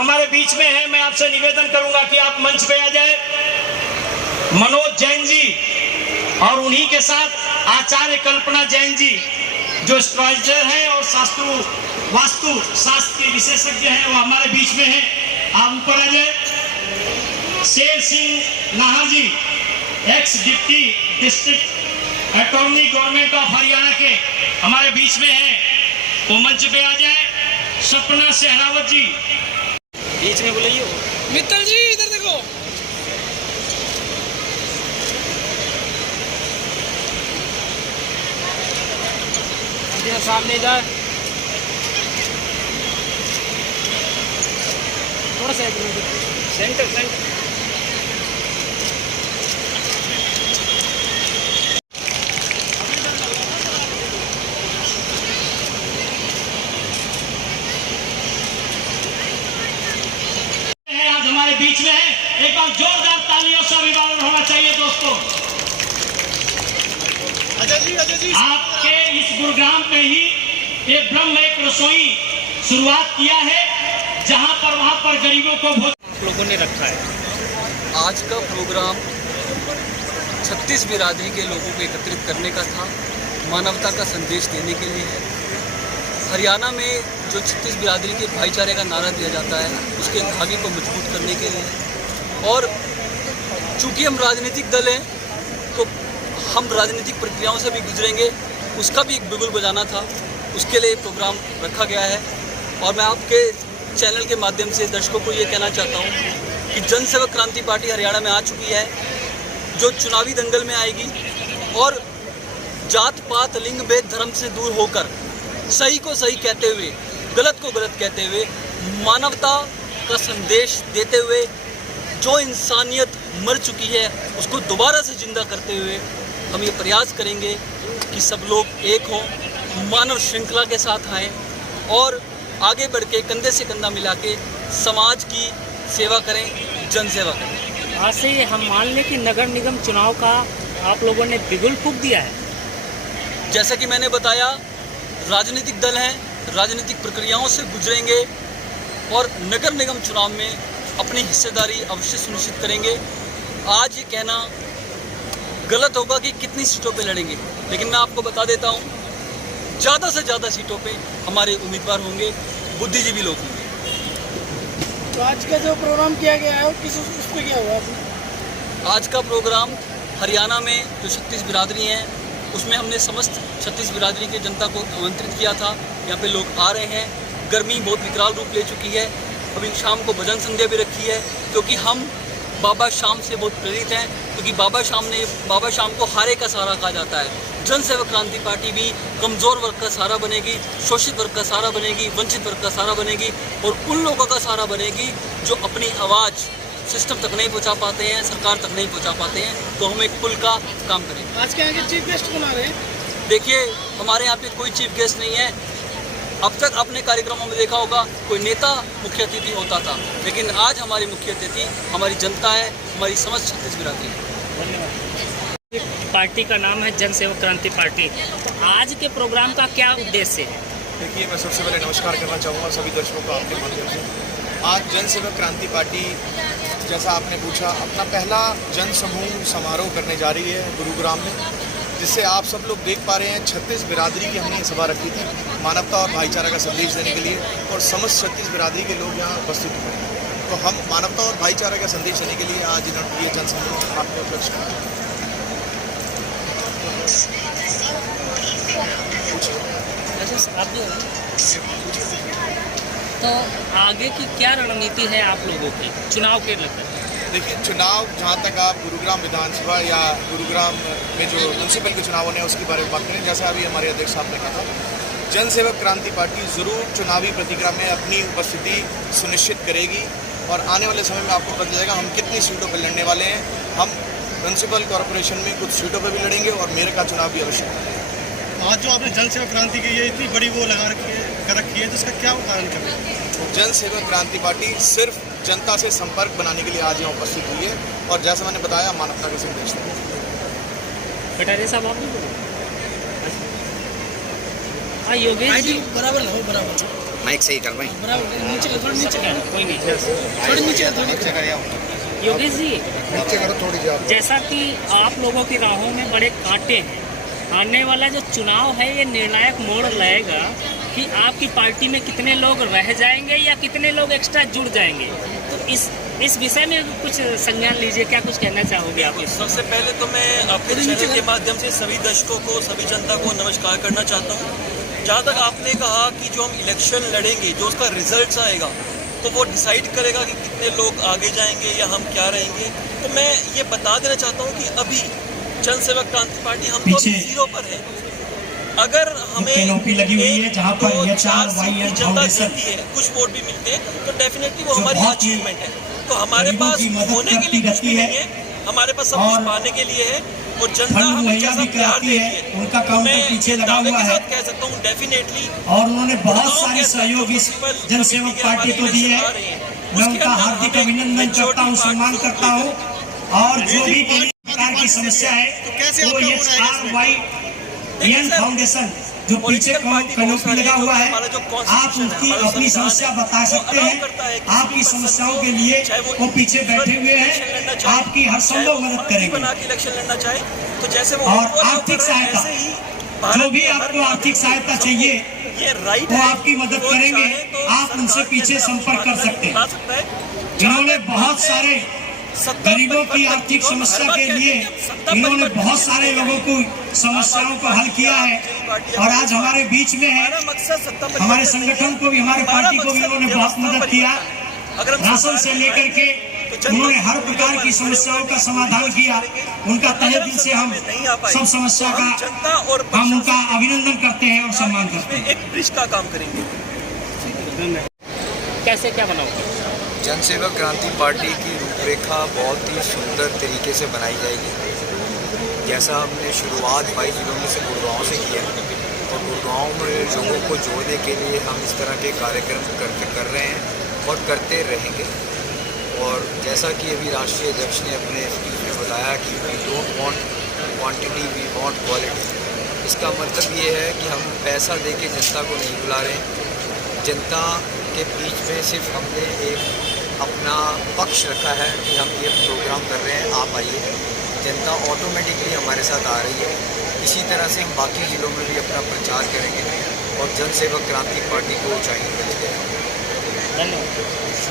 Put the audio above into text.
हमारे बीच में हैं, मैं आपसे निवेदन करूंगा कि आप मंच पे आ जाए। मनोज जैन जी और उन्हीं के साथ आचार्य कल्पना जैन जी जो एस्ट्रोलॉजर हैं और वास्तु शास्त्र के विशेषज्ञ हैं, वो हमारे बीच में हैं। आप ऊपर आ जाए। Sher Singh Nahar ji, ex deputy district attorney government of Haryana के, हमारे बीच में हैं, वो मंच पे आ जाए। सपना सहरावत जी बीच में बुलाइए। मित्तल जी इधर देखो। सामने इधर थोड़ा सा सेंटर आज हमारे बीच में है। एक बार जोरदार तालियों से अभिवादन होना चाहिए दोस्तों। अजय जी आपके इस गुरुग्राम में ही ये ब्रह्म एक रसोई शुरुआत किया है, जहां पर वहां पर गरीबों को भोजन लोगों ने रखा है। आज का प्रोग्राम 36 बिरादरी के लोगों को एकत्रित करने का था, मानवता का संदेश देने के लिए है। हरियाणा में जो 36 बिरादरी के भाईचारे का नारा दिया जाता है, उसके धागे को मजबूत करने के लिए है। और चूंकि हम राजनीतिक दल हैं, तो हम राजनीतिक प्रक्रियाओं से भी गुजरेंगे, उसका भी एक बिगुल बजाना था, उसके लिए प्रोग्राम रखा गया है। और मैं आपके चैनल के माध्यम से दर्शकों को ये कहना चाहता हूँ कि जन सेवक क्रांति पार्टी हरियाणा में आ चुकी है, जो चुनावी दंगल में आएगी और जात पात लिंग भेद धर्म से दूर होकर सही को सही कहते हुए, गलत को गलत कहते हुए, मानवता का संदेश देते हुए, जो इंसानियत मर चुकी है उसको दोबारा से जिंदा करते हुए हम ये प्रयास करेंगे कि सब लोग एक हों, मानव श्रृंखला के साथ आएँ और आगे बढ़ के कंधे से कंधा मिला के समाज की सेवा करें, जन सेवा करें। आज से हम मान लें कि नगर निगम चुनाव का आप लोगों ने बिगुल फूंक दिया है। जैसा कि मैंने बताया, राजनीतिक दल हैं, राजनीतिक प्रक्रियाओं से गुजरेंगे और नगर निगम चुनाव में अपनी हिस्सेदारी अवश्य सुनिश्चित करेंगे। आज ये कहना गलत होगा कि कितनी सीटों पे लड़ेंगे, लेकिन मैं आपको बता देता हूँ, ज़्यादा से ज़्यादा सीटों पे हमारे उम्मीदवार होंगे, बुद्धिजीवी लोग होंगे। तो आज का जो प्रोग्राम किया गया है किस उस पर क्या हुआ? आज का प्रोग्राम हरियाणा में जो 36 बिरादरी हैं, उसमें हमने समस्त 36 बिरादरी की जनता को आमंत्रित किया था। यहाँ पे लोग आ रहे हैं। गर्मी बहुत विकराल रूप ले चुकी है। अभी शाम को भजन संध्या भी रखी है, क्योंकि हम बाबा शाम से बहुत प्रेरित हैं, क्योंकि बाबा शाम को हारे का सहारा कहा जाता है। जन सेवक क्रांति पार्टी भी कमज़ोर वर्ग का सहारा बनेगी, शोषित वर्ग का सहारा बनेगी, वंचित वर्ग का सहारा बनेगी और उन लोगों का सहारा बनेगी जो अपनी आवाज़ सिस्टम तक नहीं पहुंचा पाते हैं, सरकार तक नहीं पहुंचा पाते हैं। तो हम एक पुल का काम करेंगे। आज के यहाँ के चीफ गेस्ट बना रहे हैं। देखिए, हमारे यहाँ पे कोई चीफ गेस्ट नहीं है। अब तक आपने कार्यक्रमों में देखा होगा कोई नेता मुख्य अतिथि होता था, लेकिन आज हमारी मुख्य अतिथि हमारी जनता है, हमारी समस्त 36 बिरादरी है। पार्टी का नाम है जन सेवक क्रांति पार्टी। तो आज के प्रोग्राम का क्या उद्देश्य है? देखिए, मैं सबसे पहले नमस्कार करना चाहूँगा सभी दर्शकों को आपके माध्यम से। आज जन सेवक क्रांति पार्टी, जैसा आपने पूछा, अपना पहला जन समूह समारोह करने जा रही है गुरुग्राम में, जिससे आप सब लोग देख पा रहे हैं 36 बिरादरी की हमने सभा रखी थी, मानवता और भाईचारा का संदेश देने के लिए, और समस्त 36 बिरादरी के लोग यहाँ उपस्थित हुए हैं। तो हम मानवता और भाईचारा का संदेश देने के लिए आज इन्होंने ये जन समूह आपको अध्यक्ष किया। तो आगे की क्या रणनीति है आप लोगों की चुनाव के लेकर? देखिए, चुनाव जहाँ तक आप गुरुग्राम विधानसभा या गुरुग्राम में जो म्यूनसिपल के चुनाव होने हैं उसके बारे में बात करें, जैसा अभी हमारे अध्यक्ष साहब ने कहा, जन सेवक क्रांति पार्टी ज़रूर चुनावी प्रतिक्रिया में अपनी उपस्थिति सुनिश्चित करेगी और आने वाले समय में आपको पता चलेगा हम कितनी सीटों पर लड़ने वाले हैं। हम म्यूनसिपल कॉरपोरेशन में कुछ सीटों पर भी लड़ेंगे और मेयर का चुनाव भी अवश्य करेंगे। आज जो आपने जन सेवक क्रांति की ये इतनी बड़ी वो लगा रखी है तो इसका क्या कारण करें? जन सेवक क्रांति पार्टी सिर्फ जनता से संपर्क बनाने के लिए आज यहाँ उपस्थित हुई है और जैसा मैंने बताया, मानवता का संदेश है। कटारिया साहब आप योगेश जी बराबर माइक सही कर भाई। बराबर नीचे करो, थोड़ा नीचे करो, कोई नहीं। थोड़ी नीचे करो, थोड़ी योगेश जी, नीचे करो थोड़ी ज़्यादा। जैसा कि आप लोगों की राहों में बड़े कांटे हैं, आने वाला जो चुनाव है ये निर्णायक मोड़ लाएगा कि आपकी पार्टी में कितने लोग रह जाएंगे या कितने लोग एक्स्ट्रा जुड़ जाएंगे। तो इस विषय में कुछ संज्ञान लीजिए, क्या कुछ कहना चाहोगे आप? सबसे पहले तो मैं आपके चैनल के माध्यम से सभी दर्शकों को, सभी जनता को नमस्कार करना चाहता हूँ। जहाँ तक आपने कहा कि जो हम इलेक्शन लड़ेंगे, जो उसका रिजल्ट आएगा तो वो डिसाइड करेगा कि कितने लोग आगे जाएंगे या हम क्या रहेंगे। तो मैं ये बता देना चाहता हूँ कि अभी जन सेवक क्रांति पार्टी हम तो अभी 0 पर है। अगर हमें कैनोपी लगी हुई है जहाँ पर एक, ये दो, 4 सीट की YN जनता फाउंडेशन देती है, कुछ वोट भी मिलते हैं, तो डेफिनेटली वो जो हमारी बहुत ही अचीवमेंट है। तो हमारे गरीबों पास की मदद होने के लिए करती कुछ भी रहती नहीं है है, हमारे पास सब और कुछ पाने के लिए है। और जनता फंड हमें मुहैया जैसा भी प्यार कराती देती है, है, उनका तो काउंटर मैं पीछे लगा दावे हुआ के है साथ कह सकता हूँ डेफिनेटली। और उन्होंने बहुत सारे सहयोग इस जनसेवक पार्टी को दिए हैं। मैं उनका हार्दिक अभिनंदन करता हूँ, सम्मान करता हूँ। और जो भी किसी प्रकार की समस्या है वो ये YN फाउंडेशन जो पीछे कैनोपी लगा हुआ है, आप उसकी अपनी समस्या बता सकते हैं। आपकी समस्याओं के लिए वो पीछे बैठे हुए हैं, आपकी हर संभव मदद करेंगे। बना के इलेक्शन लड़ना चाहे तो जैसे वो और आर्थिक सहायता, जो भी आपको आर्थिक सहायता चाहिए ये राइट वो आपकी मदद करेंगे। आप उनसे पीछे संपर्क कर सकते हैं। इन्होंने बहुत सारे गरीबों की आर्थिक समस्या के लिए इन्होंने बहुत सारे लोगों को समस्याओं को हल किया है और आज हमारे बीच में है। हमारे संगठन को भी, हमारे पार्टी को भी उन्होंने बहुत मदद किया। राशन से लेकर के उन्होंने हर प्रकार की समस्याओं का समाधान किया। उनका तहे दिल से हम सब समस्या का हम उनका अभिनंदन करते हैं और सम्मान करते हैं। एक ब्रिज का काम करेंगे। कैसे क्या बनाओगे? जनसेवक क्रांति पार्टी की रूपरेखा बहुत ही सुंदर तरीके से बनाई जाएगी। जैसा हमने शुरुआत 22 जिलों में से गुड़गांव से किया और गुड़गांव में लोगों को जोड़ने के लिए हम इस तरह के कार्यक्रम कर रहे हैं और करते रहेंगे। और जैसा कि अभी राष्ट्रीय अध्यक्ष ने अपने स्पीच में बताया कि we don't want quantity, we want quality. इसका मतलब ये है कि हम पैसा दे के जनता को नहीं बुला रहे हैं। जनता के बीच में सिर्फ हमने एक अपना पक्ष रखा है कि हम ये प्रोग्राम कर रहे हैं, आप आइए। जनता ऑटोमेटिकली हमारे साथ आ रही है। इसी तरह से हम बाकी ज़िलों में भी अपना प्रचार करेंगे और जनसेवक क्रांति पार्टी को ऊंचाई पर ले जाएंगे। धन्यवाद।